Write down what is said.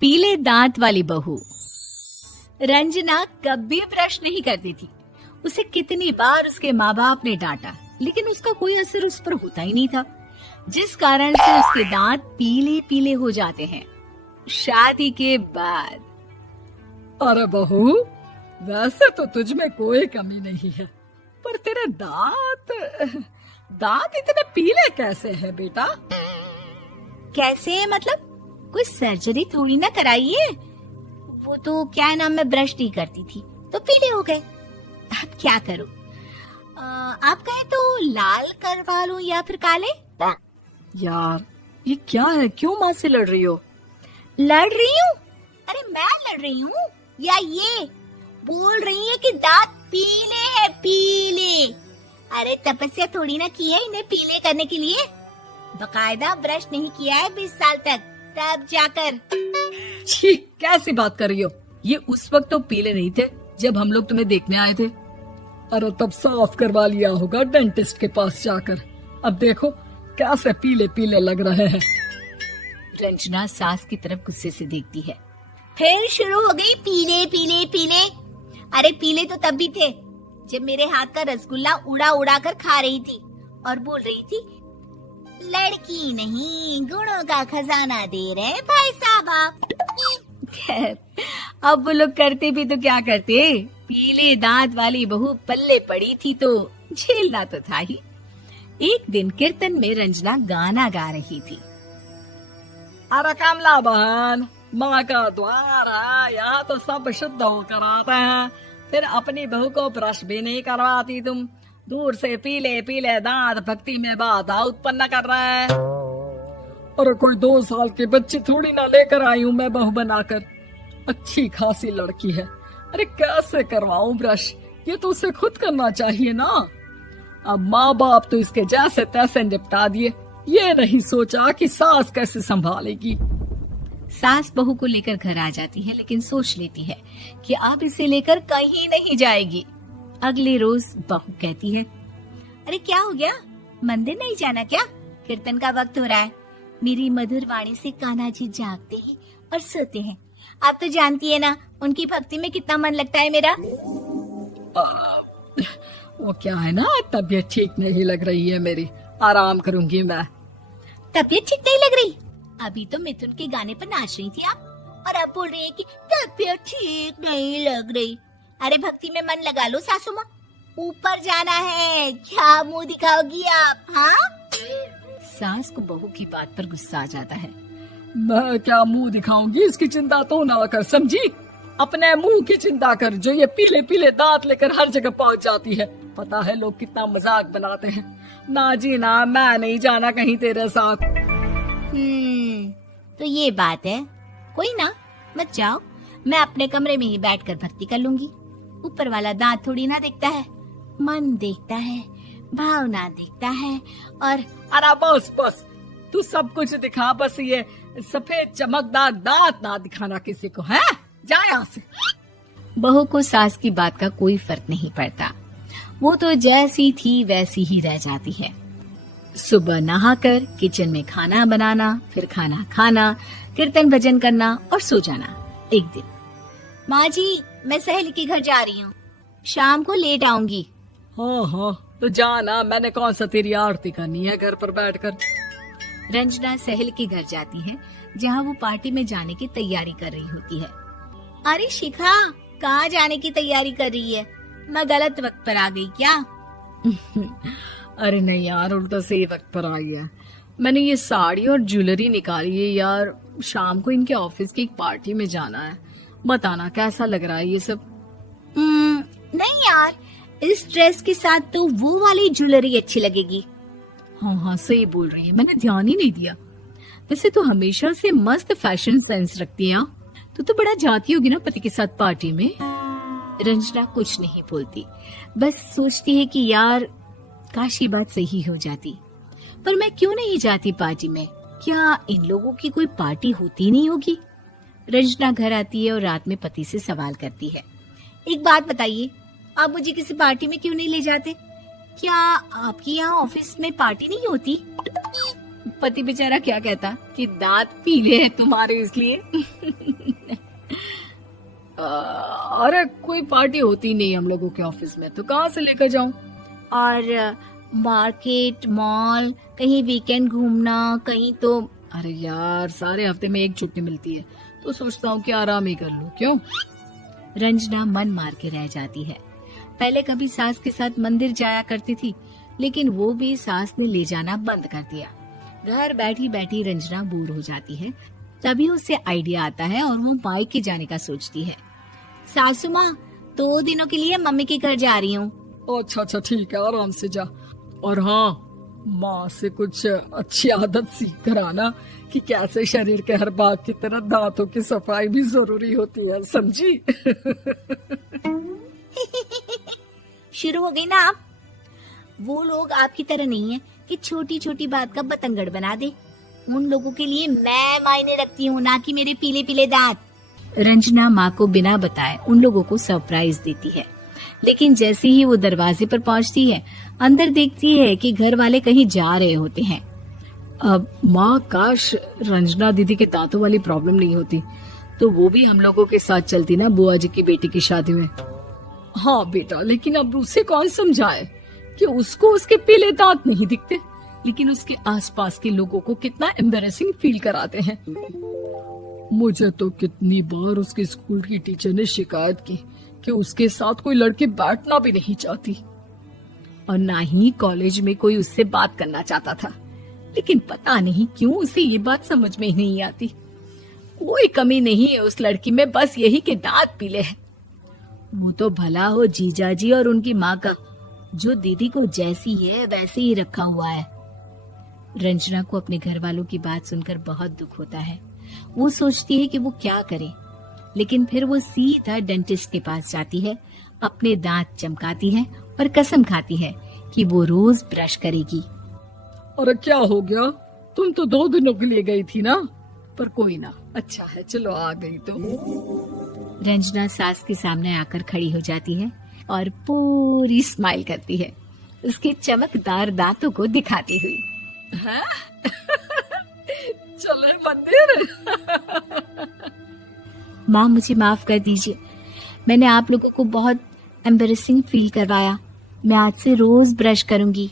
पीले दांत वाली बहू। रंजना कभी ब्रश नहीं करती थी। उसे कितनी बार उसके माँ बाप ने डांटा, लेकिन उसका कोई असर उस पर होता ही नहीं था, जिस कारण से उसके दांत पीले पीले हो जाते हैं। शादी के बाद। अरे बहू, वैसे तो तुझ में कोई कमी नहीं है, पर तेरे दांत इतने पीले कैसे हैं बेटा? कैसे मतलब? कोई सर्जरी थोड़ी ना कराइए। वो तो क्या नाम, मैं ब्रश नहीं करती थी तो पीले हो गए। अब क्या करूं? आप कहें तो लाल करवा लूं या फिर काले? यार ये क्या है, क्यों माँ से लड़ रही हो? लड़ रही हूँ? अरे मैं लड़ रही हूँ या ये बोल रही है कि दांत पीले हैं, पीले। अरे तपस्या थोड़ी ना की है इन्हें पीले करने के लिए। बकायदा ब्रश नहीं किया है 20 साल तक, तब जाकर। छी, कैसी बात कर रही हो? ये उस वक्त तो पीले नहीं थे जब हम लोग तुम्हें देखने आए थे। अरे तब साफ करवा लिया होगा डेंटिस्ट के पास जाकर। अब देखो कैसे पीले पीले लग रहे हैं। रंजना सास की तरफ गुस्से से देखती है। फिर शुरू हो गई पीले पीले पीले। अरे पीले तो तब भी थे जब मेरे हाथ का रसगुल्ला उड़ा उड़ा कर खा रही थी और बोल रही थी, लड़की नहीं गुणों का खजाना दे रहे भाई साहब आप। खैर, अब वो लोग करते भी तो क्या करते, पीले दांत वाली बहू पल्ले पड़ी थी तो झेलना तो था ही। एक दिन कीर्तन में रंजना गाना गा रही थी। अरे कमला बहन, माँ का द्वार है, यहाँ तो सब शुद्ध होकर आते हैं, फिर अपनी बहू को ब्रश भी नहीं करवाती तुम। दूर से पीले पीले दांत भक्ति में बाधा उत्पन्न कर रहे हैं। अरे कोई 2 साल की बच्ची थोड़ी ना लेकर आई हूँ मैं बहू बनाकर। अच्छी खासी लड़की है, अरे कैसे करवाऊं ब्रश? ये तो उसे खुद करना चाहिए ना। अब माँ बाप तो इसके जैसे तैसे निपटा दिए, ये नहीं सोचा कि सास कैसे संभालेगी। सास बहू को लेकर घर आ जाती है, लेकिन सोच लेती है कि अब इसे लेकर कहीं नहीं जाएगी। अगले रोज बहू कहती है, अरे क्या हो गया, मंदिर नहीं जाना क्या? कीर्तन का वक्त हो रहा है। मेरी मधुर वाणी से कान्हा जी जागते हैं और सोते हैं। आप तो जानती है ना उनकी भक्ति में कितना मन लगता है मेरा। वो क्या है ना, तबीयत ठीक नहीं लग रही है मेरी, आराम करूंगी मैं। तबीयत ठीक नहीं लग रही? अभी तो मिथुन के गाने पर नाच रही थी आप, और अब बोल रही है कि तबीयत ठीक नहीं लग रही। अरे भक्ति में मन लगा लो सासू माँ, ऊपर जाना है, क्या मुंह दिखाओगी आप? हाँ? सास को बहू की बात पर गुस्सा आ जाता है। मैं क्या मुंह दिखाऊंगी, इसकी चिंता तो ना कर, समझी? अपने मुंह की चिंता कर, जो ये पीले पीले दांत लेकर हर जगह पहुंच जाती है। पता है लोग कितना मजाक बनाते हैं। ना जी ना, मैं नहीं जाना कहीं तेरे साथ। तो ये बात है, कोई ना, मत जाओ, मैं अपने कमरे में ही बैठकर भक्ति कर लूंगी। ऊपर वाला दांत थोड़ी ना देखता है, मन देखता है, भावना देखता है। और अरे बस बस, तू सब कुछ दिखा, बस ये सफेद चमकदार दांत ना दिखाना किसी को, है? जा यहाँ से। बहू को सास की बात का कोई फर्क नहीं पड़ता, वो तो जैसी थी वैसी ही रह जाती है। सुबह नहाकर किचन में खाना बनाना, फिर खाना खाना, कीर्तन भजन करना और सो जाना। एक दिन, माँ जी मैं सहेली के घर जा रही हूँ, शाम को लेट आऊंगी। हाँ हाँ तो जाना, मैंने कौन सा तेरी आरती करनी है घर पर बैठकर। रंजना सहेली के घर जाती है, जहाँ वो पार्टी में जाने की तैयारी कर रही होती है। अरे शिखा, कहाँ जाने की तैयारी कर रही है? मैं गलत वक्त पर आ गई क्या? अरे नहीं यार, उल्टा सही वक्त पर आ गया। मैंने ये साड़ी और ज्वेलरी निकाली है यार, शाम को इनके ऑफिस की एक पार्टी में जाना है। बताना कैसा लग रहा है ये सब? नहीं यार, इस ड्रेस के साथ तो वो वाली ज्वेलरी अच्छी लगेगी। हाँ हाँ सही बोल रही है, मैंने ध्यान ही नहीं दिया। वैसे तो हमेशा से मस्त फैशन सेंस रखती है। तो बड़ा जाती होगी ना पति के साथ पार्टी में। रंजना कुछ नहीं बोलती, बस सोचती है कि यार काश ये बात सही हो जाती, पर मैं क्यों नहीं जाती पार्टी में? क्या इन लोगों की कोई पार्टी होती नहीं होगी? रंजना घर आती है और रात में पति से सवाल करती है, एक बात बताइए, आप मुझे किसी पार्टी में क्यों नहीं ले जाते? क्या आपके यहाँ ऑफिस में पार्टी नहीं होती? पति बेचारा क्या कहता कि दांत पीले हैं तुम्हारे इसलिए। अरे कोई पार्टी होती नहीं हम लोगों के ऑफिस में, तो कहाँ से लेकर जाऊं? और मार्केट, मॉल, कहीं वीकेंड घूमना, कहीं तो। अरे यार, सारे हफ्ते में एक छुट्टी मिलती है, तो सोचता हूँ कि आराम ही कर लूं। क्यों? रंजना मन मार के रह जाती है। पहले कभी सास के साथ मंदिर जाया करती थी, लेकिन वो भी सास ने ले जाना बंद कर दिया। घर बैठी बैठी रंजना बोर हो जाती है। तभी उसे आइडिया आता है और वो मायके जाने का सोचती है। सासू माँ, 2 दिनों के लिए मम्मी के घर जा रही हूँ। अच्छा अच्छा ठीक है, आराम से जा। और हाँ, माँ से कुछ अच्छी आदत सीख कर आना कि कैसे शरीर के हर भाग की तरह दांतों की सफाई भी जरूरी होती है, समझी? शुरू हो गई ना आप। वो लोग आपकी तरह नहीं है कि छोटी छोटी बात का बतंगड़ बना दे। उन लोगों के लिए मैं मायने रखती हूँ, ना कि मेरे पीले पीले दांत। रंजना माँ को बिना बताए उन लोगों को सरप्राइज देती है, लेकिन जैसे ही वो दरवाजे पर पहुँचती है, अंदर देखती है कि घर वाले कहीं जा रहे होते हैं। अब माँ, काश रंजना दीदी के दांतों वाली प्रॉब्लम नहीं होती, तो वो भी हम लोगों के साथ चलती ना बुआ जी की बेटी की शादी में। हाँ बेटा, लेकिन अब उसे कौन समझाए कि उसको उसके पीले दांत नहीं दिखते, लेकिन उसके आसपास के लोगों को कितना एम्बैरेसिंग फील कराते हैं। मुझे तो कितनी बार उसके स्कूल की टीचर ने शिकायत की कि उसके साथ कोई लड़की बैठना भी नहीं चाहती, और ना ही कॉलेज में कोई उससे बात करना चाहता था। लेकिन पता नहीं क्यों उसे ये बात समझ में ही नहीं आती। कोई कमी नहीं है उस लड़की में, बस यही कि दांत पीले हैं। वो तो भला हो जीजा जी और उनकी माँ का, जो दीदी को जैसी है वैसे ही रखा हुआ है। रंजना को अपने घर वालों की बात सुनकर बहुत दुख होता है। वो सोचती है कि वो क्या करे, लेकिन फिर वो सीधा डेंटिस्ट के पास जाती है, अपने दांत चमकाती है और कसम खाती है कि वो रोज ब्रश करेगी। अरे क्या हो गया? तुम तो 2 दिनों के लिए गई थी ना? पर कोई ना, अच्छा है, चलो आ गई तो। रंजना सास के सामने आकर खड़ी हो जाती है और पूरी स्माइल करती है, उसके चमकदार दांतों को दिखाती हुई। हैं? चले मंदिर। माँ, मुझे माफ कर दीजिए, मैंने आप लोगों को बहुत एम्बैरेसिंग फील करवाया। मैं आज से रोज ब्रश करूंगी।